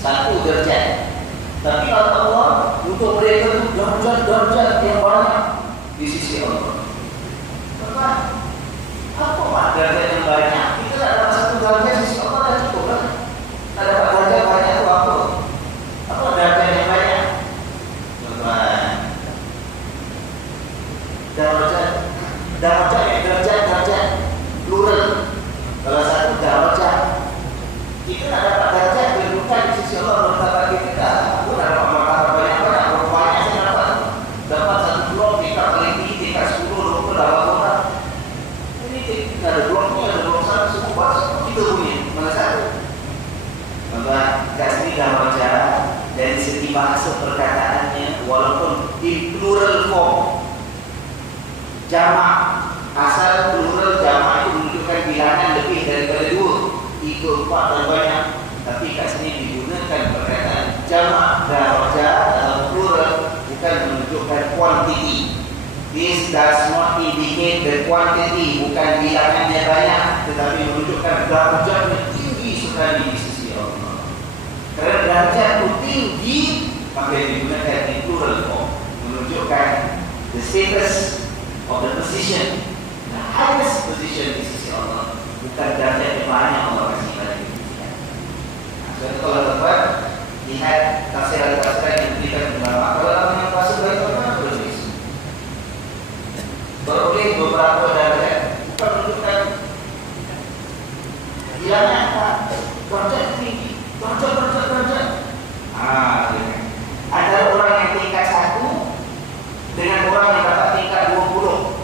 satu derajat. Tapi kalau Allah untuk mereka itu derajat yang banyak di sisi Allah. Apa mak derajat yang banyak? Kita tak dapat satu derajat di sisi Allah dah cukup kan? Tak dapat derajat banyak itu apa? Apa derajat yang banyak? Derajat plural. Kalau satu derajat, kita tak dapat derajat kedudukan di sisi Allah berkata kita. Aku dah dapat martabat banyak. Rupanya saya dapat satu blok tingkat paling tinggi, tingkat 10, 20, dapat orang. Ini kita ada bloknya, ada blok sana, semua buat semua kita punya. Mana satu? Maka kat sini dah baca dari segi bahasa perkataannya, walaupun di plural form, jamak, asal plural jamak itu menunjukkan bilangan lebih daripada 2, 3, 4 dan banyak. Tapi kat sini digunakan perkataan jamak darajat atau plural, bukan menunjukkan quantity. This does not indicate the quantity, bukan bilangannya banyak, tetapi menunjukkan darajatnya tinggi sekali di sisi Allah. Kerana darajat itu tinggi, maka digunakan di plural form, menunjukkan the status of the position, the highest position di sisi Allah, bukan darjat yang banyak Allah kasih pada kita. Jadi kalau dapat lihat tafsir-tafsir yang diberikan ulama, kalau orang yang puasa baik mana boleh? Boleh beberapa darjat, bukan menunjukkan bilangan tak, darjat tinggi, darjat. Ada orang yang tingkat 1 dengan orang yang dapat tingkat 20.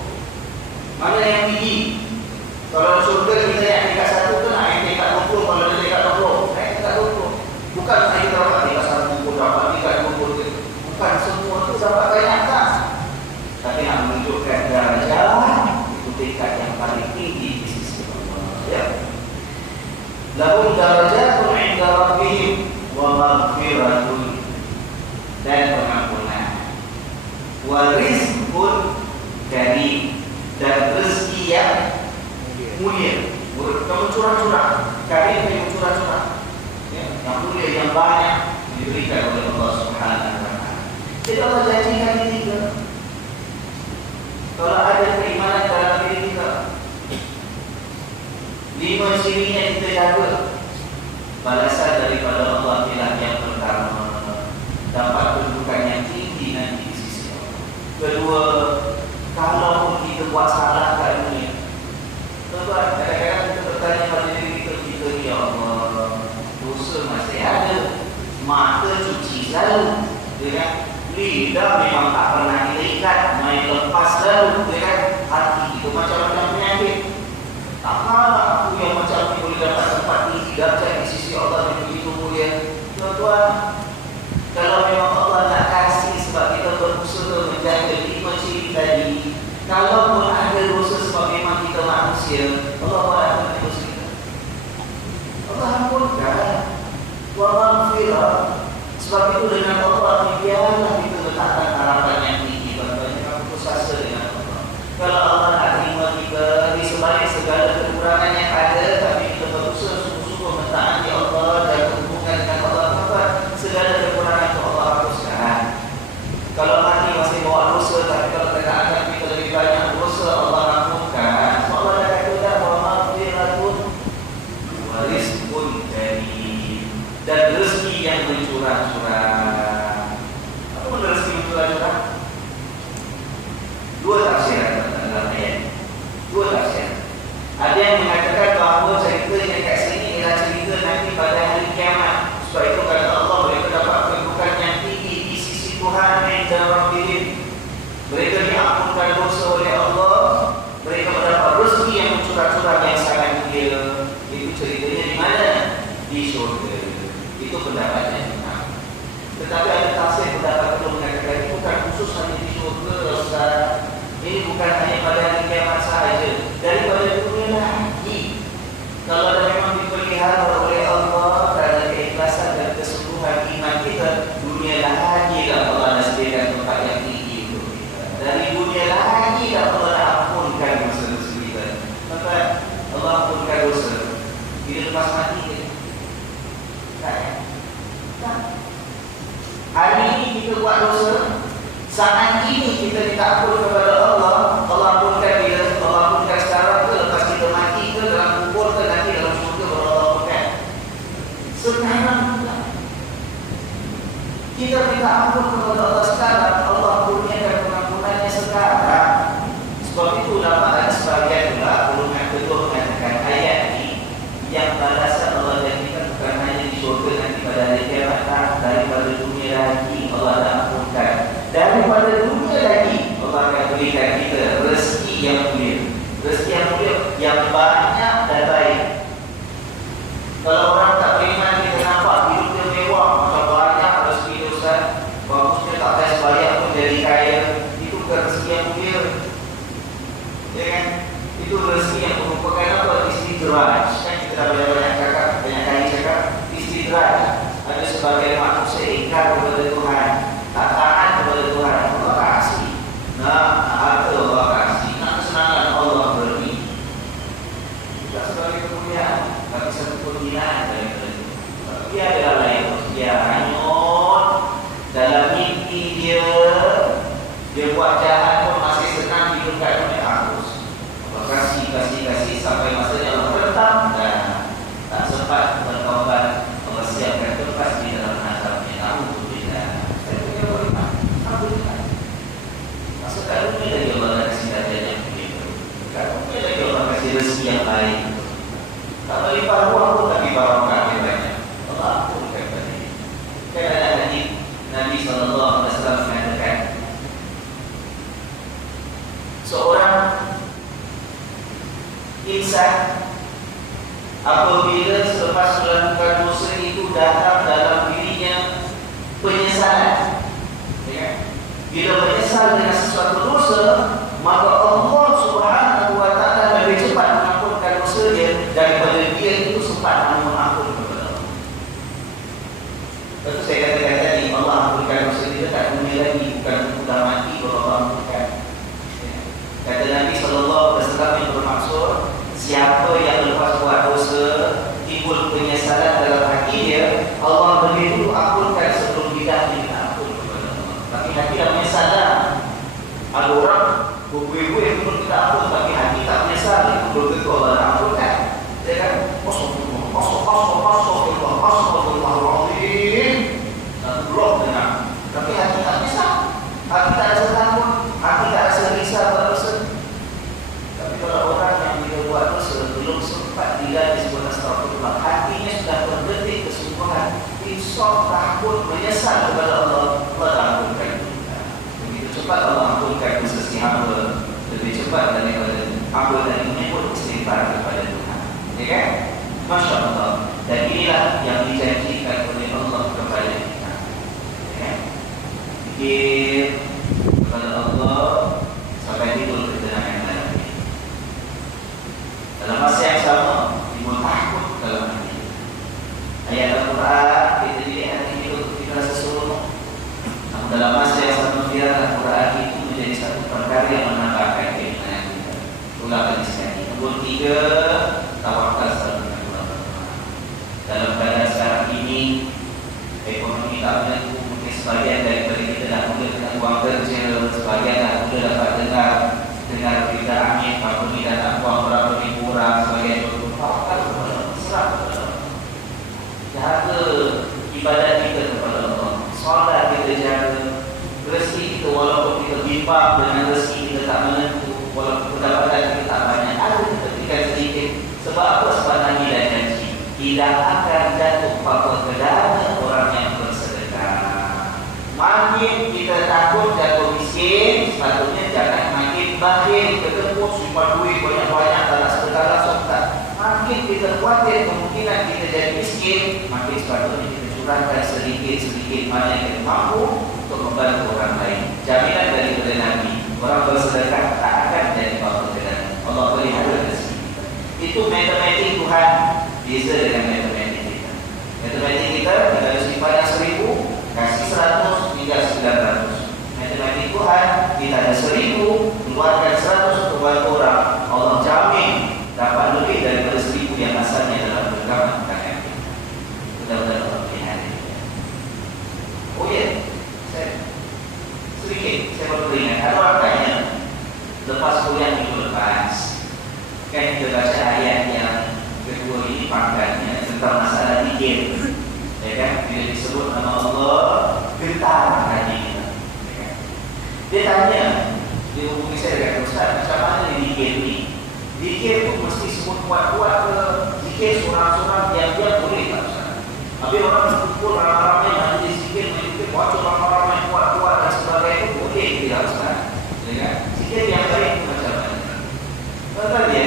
Mana yang tinggi? Kalau surga kita yang tingkat 1 tu nak yang tingkat 20. Kalau dia tingkat 20, naik tingkat 20. Bukan kita dapat tingkat 1, dapat tingkat 20. Bukan semua tu dapat banyak tak? Tapi nak menunjukkan darjah itu tingkat yang paling tinggi di sisi Allah. Ya. Lahum darajatun 'inda rabbihim wa maghfiratun, dan pengampunan, wa rizqun karim, dan rezeki yang mulia. Kamu curah-curah, karim yang curah-curah, ya, yang mulia, yang banyak diberikan oleh Allah Subhanahu wa Ta'ala. Jadi Allah janjikan ini juga. Kalau ada keimanan dalam diri kita, 5 cirinya kita jaga, balasan daripada Allah ialah yang pertama, dapat kedudukan yang tinggi nanti di sisi Allah. Kedua, kalau kita buat salah kat dunia, Sebab itu dengan Allah biarlah kita letakkan harapan yang tinggi. Contohnya kamu putus asa dengan Allah. Kalau Allah nak terima kita di sebalik segala kekurangan yang ada, tapi kita berusaha sungguh-sungguh mentaati Allah dan berhubungan dengan Allah, maka segala kekurangan itu Allah hapuskan. Kalau mati masih bawa dosa, tapi kalau kena akan kita lebih banyak dosa, Allah ampunkan. Allah dah kata dah wa maghfiratun wa rizqun karim, dan rezeki yang mencurah-curah. Apa benda rezeki mencurah-curah? Dua tafsiran dalam ayat. Dua tafsiran. Ada yang mengatakan bahawa cerita yang kat sini ialah cerita nanti pada hari kiamat. Sebab itu kata Allah, mereka dapat kedudukan yang tinggi di sisi Tuhan dan Rabbihim. Mereka diampunkan dosa oleh Allah. Mereka mendapat rezeki yang mencurah-curah yang sangat mulia. Itu ceritanya di mana? Di syurga. Itu pendapatnya. Tetapi ada tafsir pendapat itu mengatakan ini bukan khusus hanya di syurga, Ustaz. Ini bukan hanya pada hari kiamat sahaja. Daripada dunia lagi. Kalau dah memang dipelihara oleh Allah dan keikhlasan dan kesungguhan iman kita, dunia lagi lah Allah dah sediakan tempat yang tinggi untuk kita. Dari dunia lagi lah Allah dah ampunkan dosa-dosa kita. Maka Allah ampunkan dosa. Kita lepas mati ke? Tak ya? Tak. Hari ini kita buat dosa, saat ini kita minta ampun kepada Allah. Allah ampunkan dia, Allah ampunkan sekarang ke, lepas kita mati ke, dalam kubur ke, nanti dalam syurga baru Allah ampunkan. Sekarang juga kita minta ampun kepada Allah sekarang, Allah kurniakan pengampunannya sekarang. Sebab itu ulama ada sebagian pula golongan kedua mengatakan ayat ini yang balasan Allah janjikan bukan hanya di syurga nanti pada hari kiamat, daripada dunia lagi Allah dah ampunkan. Daripada dunia lagi Allah akan berikan kita rezeki yang mulia. Rezeki yang mulia yang banyak dan baik. Kalau orang tak beriman, kita nampak hidup dia mewah, maka banyak rezeki dia, Ustaz. Bagusnya tak payah sembahyang pun jadi kaya. Itu bukan rezeki yang mulia. Ya kan? Itu rezeki yang merupakan apa? Istidraj. Kan kita dah banyak cakap, banyak kali cakap istidraj. Ada sebagai manusia ingkar kepada Tuhan, tak taat kepada Tuhan, Allah kasih. Harta Allah kasih, kesenangan Allah beri. Tidak sebagai kemuliaan, tapi satu penghinaan daripada itu. Dia adalah lain, dia hanyut dalam mimpi dia. Dia buat jahat pun masih senang hidupkan oleh arus. Allah kasih sampai masanya Allah bertam dan tak sempat bertaubat. Allah siapkan tempat di dalam azabnya. Alhamdulillah. Saya punya beriman. Alhamdulillah. Masuk kat dunia lagi Allah kasih darjah yang begitu. Kat dunia lagi Allah kasih rezeki yang baik. Tak melimpah ruang pun tapi barangkah yang banyak. Allah ampunkan pada ini. Kan ada hadis Nabi SAW mengatakan, seorang insan apabila selepas melakukan dosa itu datang dalam dirinya penyesalan, ya? Bila menyesal dengan sesuatu dosa, maka Allah Subhanahu wa taala lebih cepat mengampunkan dosa dia daripada dia itu sempat mengampun kepada Allah. Lepas saya katakan tadi, Allah ampunkan dosa dia tak dunia lagi, bukan sudah mati baru Allah ampunkan. Kata Nabi SAW yang bermaksud, siapa yang lepas buat dosa, timbul penyesalan dalam hati dia, Allah lebih dulu ampunkan sebelum dia minta ampun kepada Allah. Tapi hati dah menyesal dah. Ada orang berbuih-buih pun minta ampun, tapi hati tak menyesal, itu belum tentu Allah nak ampunkan. Dia kan, blok dengar. Tapi hati tak menyesal, hati tak rasa takut, hati tak rasa risau buat dosa. Tapi kalau orang yang bila buat dosa belum sempat dilatih sebut astagfirullah, hatinya sudah berdetik kesungguhan, insaf, takut, menyesal kepada Allah, Allah ampunkan. Begitu cepat Allah ampunkan dosa si hamba, lebih cepat daripada hamba dan menyebut istighfar kepada Tuhan. Ya kan? Masya Allah. Dan inilah yang dijanjikan oleh Allah kepada kita. Ya kan? Fikir kepada Allah sampai timbul ketenangan dalam hati. Dalam masa yang sama timbul takut dalam hati. Ayat Al-Quran kita dilihat hati itu kita rasa 3, tawakal selalu dengan Allah. Dalam keadaan sekarang ini, ekonomi tak menentu, mungkin sebagian daripada kita dah mula dengan uang kerja, sebagian dah mula dapat dengar berita angin, pandemi dah tak buang berapa ribu orang, sebagian contoh. Tawakal kepada Allah, serah kepada Allah. Jaga ibadat kita kepada Allah, solat kita jaga, rezeki kita walaupun kita bimbang dengan rezeki kita tak menentu, walaupun pendapatan kita tak banyak, ada kita berikan sedikit. Sebab apa? Sebab Nabi dah janji tidak akan jatuh pada kedana orang yang bersedekah. Makin kita takut jatuh miskin, sepatutnya jangan makin bakhil, ketemu simpan duit banyak-banyak tak nak sedekah langsung tak. Makin kita khawatir kemungkinan kita jadi miskin, makin sepatutnya kita curahkan sedikit-sedikit mana yang kita mampu untuk membantu orang lain. Jaminan daripada Nabi, orang bersedekah tak akan jadi pada kedana. Allah pelihara rezeki kita. Itu matematik Tuhan. Beza dengan matematik kita. Matematik kita ada simpanan 1000, kasih 100 hingga 900. Matematik Tuhan, kita ada 1000, keluarkan 100 untuk bantu orang. Allah jamin dapat lebih daripada 1000 yang asalnya dalam genggaman tangan kita. Mudah-mudahan Allah pelihara. Oh ya, saya baru teringat. Ada orang tanya, lepas kuliah minggu lepas, kan kita baca ayat yang kedua ini pangkatnya tentang masalah zikir, ya kan? Bila disebut nama Allah, getar hati kita. Ya kan? Dia tanya, dia hubungi saya dengan Ustaz, macam mana ni zikir ni? Zikir tu mesti sebut kuat-kuat ke? Zikir surah-surah yang dia boleh tak Ustaz? Habis orang berkumpul ramai-ramai majlis zikir, baca ramai-ramai kuat-kuat dan sebagainya itu boleh tidak Ustaz? Ya kan? Zikir yang baik itu macam mana? Tuan-tuan dia,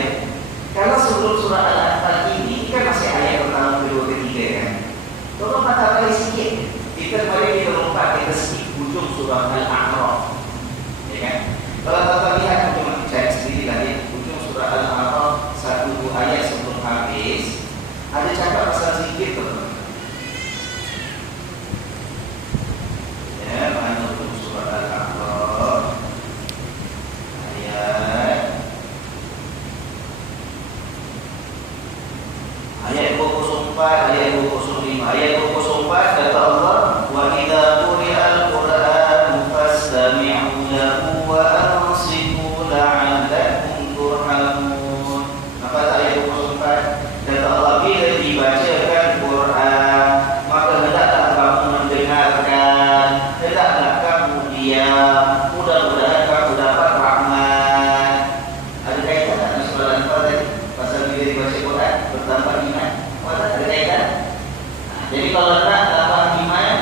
kalau sebelum surah Al-Anfal ini kan masih ayat pertama, kedua, ketiga kan. Tolong mata kali sikit. Kita mari kita lompat, kita skip hujung surah Al-A'raf. Ya kan? Kalau tuan-tuan lihat, cuma cek sendiri lagi hujung surah Al-A'raf 1-2 ayat sebelum habis, ada cakap pasal zikir teman-teman. Ya, mana hujung surah Al-A'raf? Ayat 24, ayat 25. Ayat 24 kata Allah, wa idza quri'al Qur'an fastami'u lahu wa ansitu la'allakum turhamun. Apa ayat 24? Kata Allah, bila dibacakan Quran, maka hendaklah kamu mendengarkan, hendaklah kamu diam, mudah-mudahan kamu dapat rahmat. Ada kaitan dengan surah Al-Anfal tadi? Pasal bila dibaca Quran bertambah iman. Ada kaitan? Jadi kalau nak dapat iman,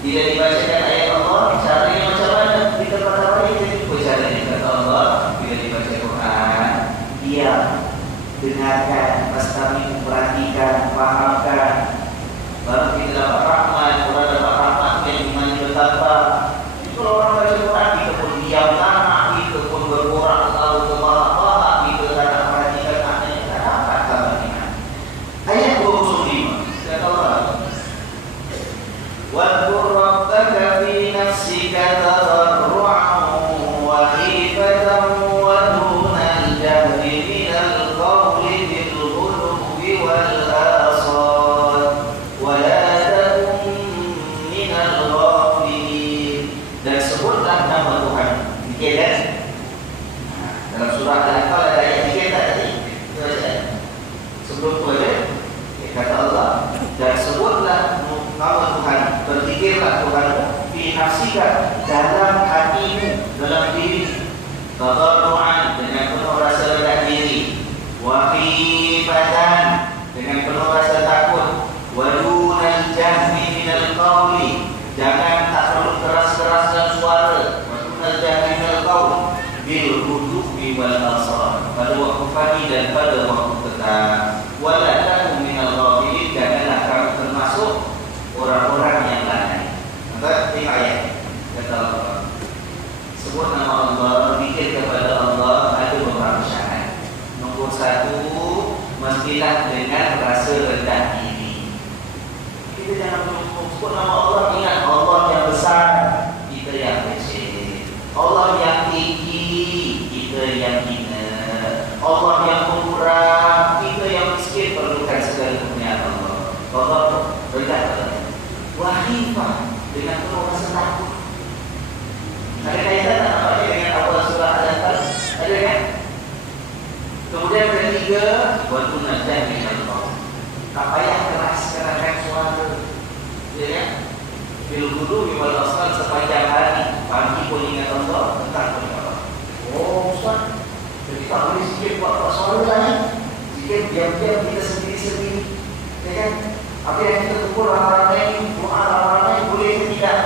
bila dibacakan ayat Allah, caranya macam mana? Kita pertama kita jumpa caranya. Kata Allah, bila dibaca Quran, diam, dengarkan, pasti perhatikan, fahamkan. Baru kita dapat rahmat. Orang dapat rahmat yang iman bertambah. Kalau orang baca Quran, kita pun diam lama, kita pun berborak tahu ke bawah-bawah, kita tak nak perhatikan maknanya, tak dapat tambah iman. Ayat 25 kata Allah, وَاذْكُرْ رَبَّكَ فِي نَفْسِكَ تَضَرُّعًا وَخِيفَةً وَدُونَ الْجَهْرِ مِنَ الْقَوْلِ بِالْغُدُوِّ وَالْآصَالِ وَلَا تَكُن مِّنَ الْغَافِلِينَ. Dan sebutlah nama Tuhan. Fikir kan? Dalam surah Al-Anfal ada ayat 3 tak tadi? Itu aja. Sebelum tu aja, kata Allah, dan sebutlah nama Tuhan, berzikirlah Tuhanmu fi nafsika, dalam hatimu, dalam diri, tadarru'an, dengan penuh rasa rendah diri, wa khifatan, dengan penuh rasa takut, wa dunal jahri minal qawli, jangan tak perlu keras-keraskan suara, wa dunal jahri minal qawli, bil hudubi wal asar, pada waktu pagi dan pada waktu petang. Wala takum minal ghafilin, janganlah kamu termasuk orang-orang yang lalai. Maka ini ayat kata Allah, sebut nama Allah, zikir kepada Allah, ada beberapa syarat. Nombor 1, mestilah dengan rasa rendah diri. Kita jangan sebut nama Allah, ingat Allah yang besar, kita yang kecil. Allah yang tinggi, kita yang hina. Allah yang pemurah, Wa tunajah minal qaum. Tak payah keras keraskan suara. Ya kan? Bil ghudwi wal asal sepanjang hari. Pagi pun ingat Allah, petang pun ingat Allah. Oh Ustaz, jadi tak boleh sikit buat suara lagi. Sikit diam-diam kita sendiri-sendiri. Ya kan? Apa yang kita kumpul ramai-ramai ini, doa ramai-ramai boleh ke tidak?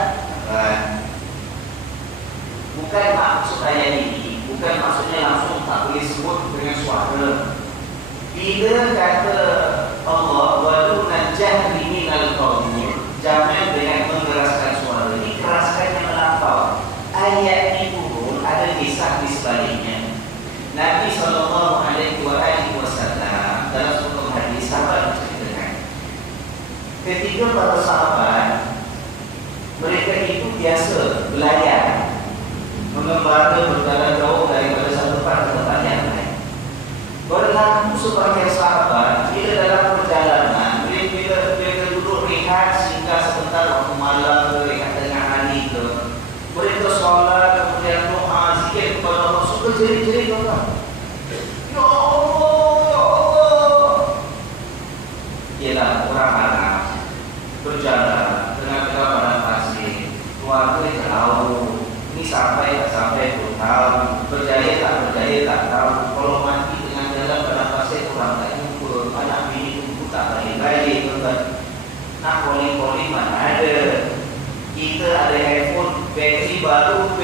Bukan maksud ayat ini, bukan maksudnya langsung tak boleh sebut dengan suara. Bila kata Allah walau najah minal qaumi, jangan dengan mengeraskan suara. Ini keraskan yang melampau. Ayat ini pun ada kisah di sebaliknya. Nabi SAW dalam suatu hadis sahabat menceritakan, ketika para sahabat mereka itu biasa belayar, mengembara berjalan jauh daripada satu tempat ke tempat yang lain. Berlaku sebagian sahabat bila dalam perjalanan, bila duduk rehat sehingga sebentar waktu malam ke, rehat tengah hari ke, mereka solat, kemudian doa, zikir kepada Allah, suka jerit-jerit Allah. Ya Allah, Ya Allah. Ialah orang Arab berjalan dengan padang pasir, keluarga jauh. Ini sampai tak sampai pun tahu, berjaya tak tahu. Kalau mati dengan jalan pada pasir orang tak jumpa, anak bini tunggu tak balik-balik. Nak calling mana ada. Kita ada handphone bateri baru 20